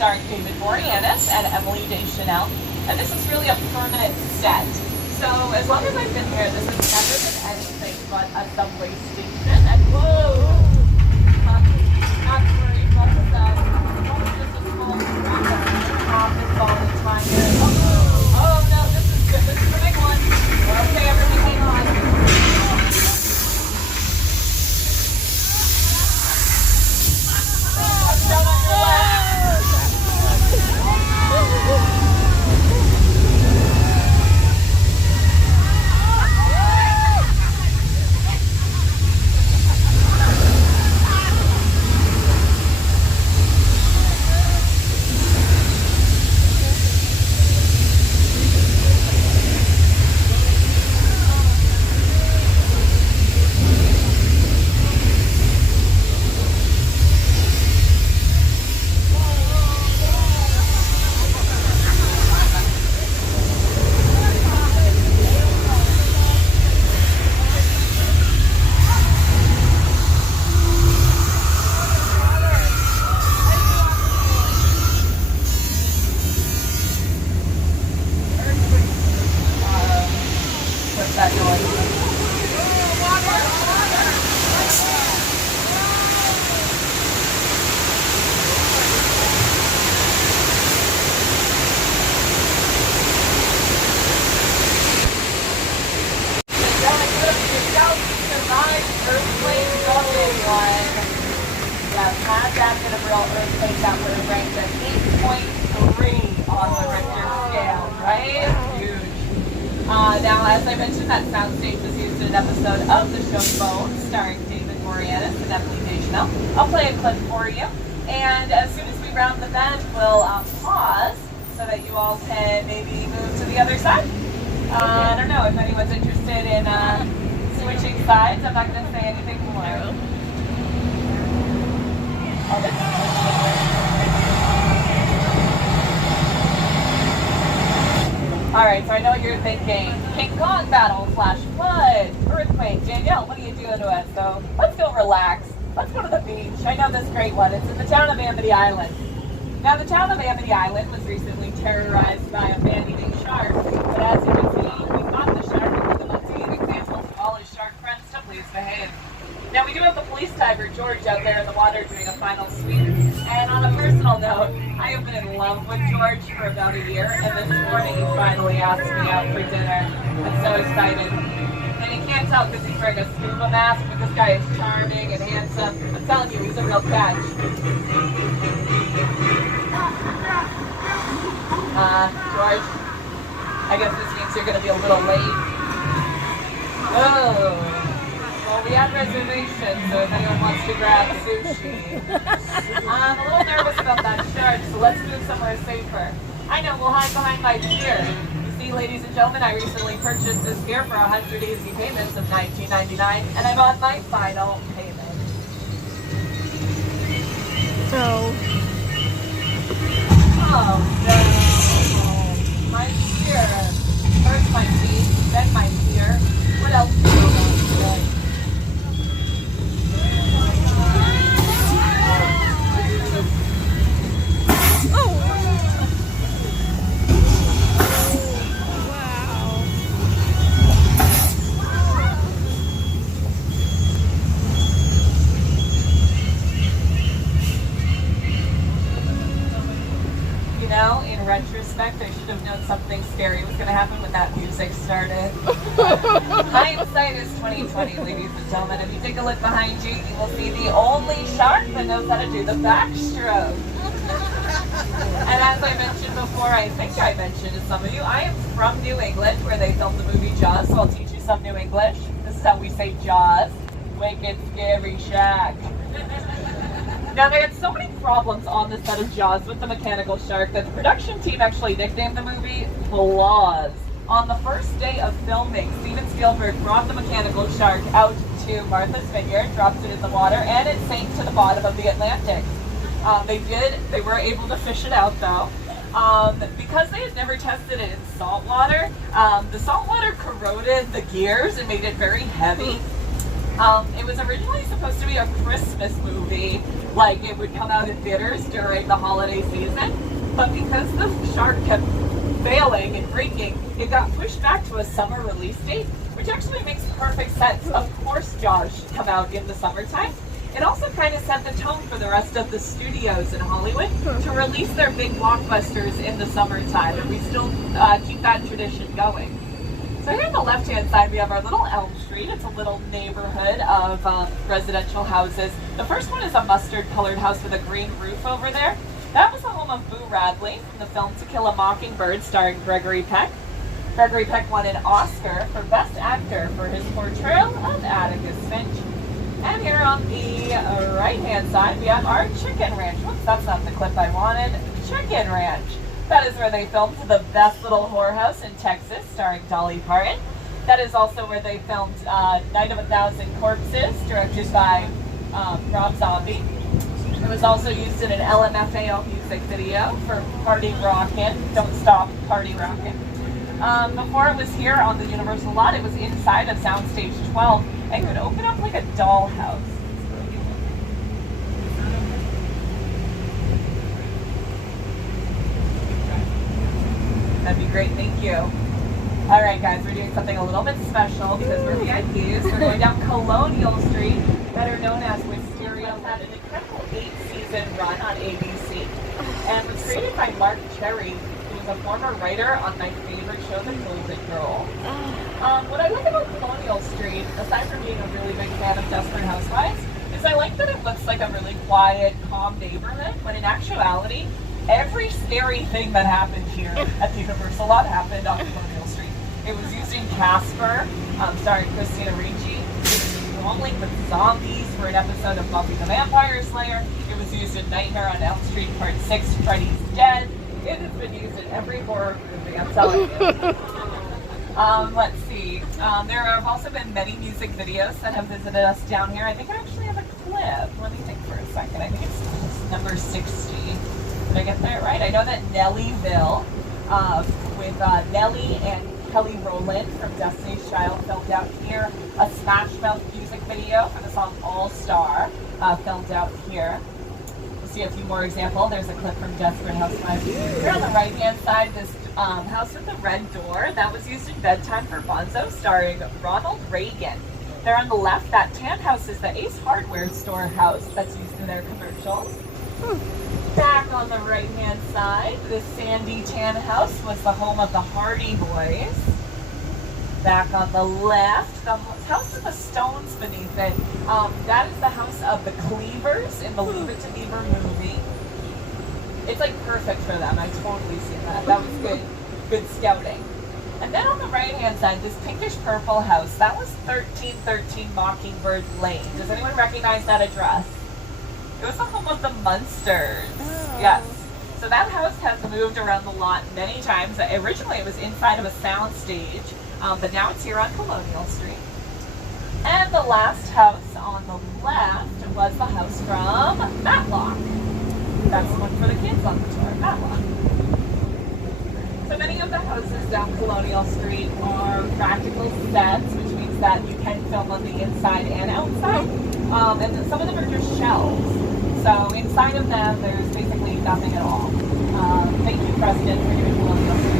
starring David Boreanaz and Emily Deschanel. And this is really a permanent set. So as long as I've been here, this has never been anything but a subway station. And whoa! Not to worry, what was that? Probably just a small office ball that's fine here. Oh no, this is good. This is the big one. Okay, everybody hang on. Watch down on your left. Now, as I mentioned, that soundstage was used in an episode of the show Bone, starring David Boreanaz and Emily Deschanel. I'll play a clip for you, and as soon as we round the bend, we'll pause so that you all can maybe move to the other side. I don't know if anyone's interested in switching sides. I'm not going to say anything more. Alright, so I know you're thinking, King Kong battle, flash flood, earthquake. Danielle, what are you doing to us? So let's go relax. Let's go to the beach. I know this great one. It's in the town of Amity Island. Now, the town of Amity Island was recently terrorized by a man-eating shark. But as you can see, we've got the shark and the multi examples of all his shark friends to please behave. Now, we do have the police diver George out there in the water doing a final sweep. And on a personal note, I have been in love with George for about a year, and this morning he finally asked me out for dinner. I'm so excited. And you can't tell because he's wearing a scuba mask, but this guy is charming and handsome. I'm telling you, he's a real catch. George, I guess this means you're going to be a little late. Oh. Well, we have reservations, so if anyone wants to grab sushi. I'm a little nervous about that shark, so let's move somewhere safer. I know, we'll hide behind my pier. You see, ladies and gentlemen, I recently purchased this pier for 100 easy payments of $19.99, and I'm on my final payment. Oh. Oh, no. My pier. First my feet, then my pier. What else do you know today? In retrospect, I should have known something scary was going to happen when that music started. Hindsight is 20/20, ladies and gentlemen. If you take a look behind you, you will see the only shark that knows how to do the backstroke. And as I mentioned before, I think I mentioned to some of you, I am from New England, where they filmed the movie Jaws, so I'll teach you some New English. This is how we say Jaws. Wicked scary shack. Now, they had so many problems on the set of Jaws with the mechanical shark that the production team actually nicknamed the movie Flaws. On the first day of filming, Steven Spielberg brought the mechanical shark out to Martha's Vineyard, dropped it in the water, and it sank to the bottom of the Atlantic. They were able to fish it out though. Because they had never tested it in salt water, the salt water corroded the gears and made it very heavy. It was originally supposed to be a Christmas movie, like it would come out in theaters during the holiday season, but because the shark kept failing and breaking, it got pushed back to a summer release date, which actually makes perfect sense. Of course Jaws should come out in the summertime. It also kind of set the tone for the rest of the studios in Hollywood to release their big blockbusters in the summertime, and we still keep that tradition going. So here on the left-hand side, we have our little Elm Street. It's a little neighborhood of residential houses. The first one is a mustard-colored house with a green roof over there. That was the home of Boo Radley from the film To Kill a Mockingbird, starring Gregory Peck. Gregory Peck won an Oscar for Best Actor for his portrayal of Atticus Finch. And here on the right-hand side, we have our Chicken Ranch. Whoops, that's not the clip I wanted. Chicken Ranch. That is where they filmed The Best Little Whorehouse in Texas, starring Dolly Parton. That is also where they filmed Night of a Thousand Corpses, directed by Rob Zombie. It was also used in an LMFAO music video for Party Rockin', Don't Stop Party Rockin'. Before it was here on the Universal lot, it was inside of Soundstage 12 and could open up like a dollhouse. That'd be great, thank you. All right, guys, we're doing something a little bit special because we're VIPs. We're going down Colonial Street, better known as Wisteria. Had an incredible 8-season run on ABC, and was created by Mark Cherry, who was a former writer on my favorite show, The Golden Girl. What I like about Colonial Street, aside from being a really big fan of Desperate Housewives, is I like that it looks like a really quiet, calm neighborhood, when in actuality, every scary thing that happened here at the Universal lot happened on Colonial Street. It was used in Casper, starring Christina Ricci. It was rolling with zombies for an episode of Buffy the Vampire Slayer. It was used in Nightmare on Elm Street Part 6, Freddy's Dead. It has been used in every horror movie, I'm telling you. Let's see. There have also been many music videos that have visited us down here. I think I actually have a clip. Let me think for a second. I think it's number 60. Did I get that right? I know that Nellyville, with Nelly and Kelly Rowland from Destiny's Child filmed out here. A Smash Mouth music video for the song All Star filmed out here. We'll see a few more examples. There's a clip from Desperate Housewives. Here on the right-hand side, this house with the red door, that was used in Bedtime for Bonzo, starring Ronald Reagan. There on the left, that tan house is the Ace Hardware store house that's used in their commercials. Back on the right-hand side, the sandy tan house was the home of the Hardy Boys. Back on the left, the house with the stones beneath it, that is the house of the Cleavers in the Leave It to Beaver movie. It's like perfect for them. I totally see that. That was good scouting. And then on the right-hand side, this pinkish purple house, that was 1313 Mockingbird Lane. Does anyone recognize that address? It was the home of the Munsters. Oh. Yes. So that house has moved around the lot many times. Originally it was inside of a sound stage, but now it's here on Colonial Street. And the last house on the left was the house from Matlock. That's the one for the kids on the tour, Matlock. So many of the houses down Colonial Street are practical sets, which means that you can film on the inside and outside. And then some of them are just shelves. So inside of them, there's basically nothing at all. Thank you, President, for giving Colonial Street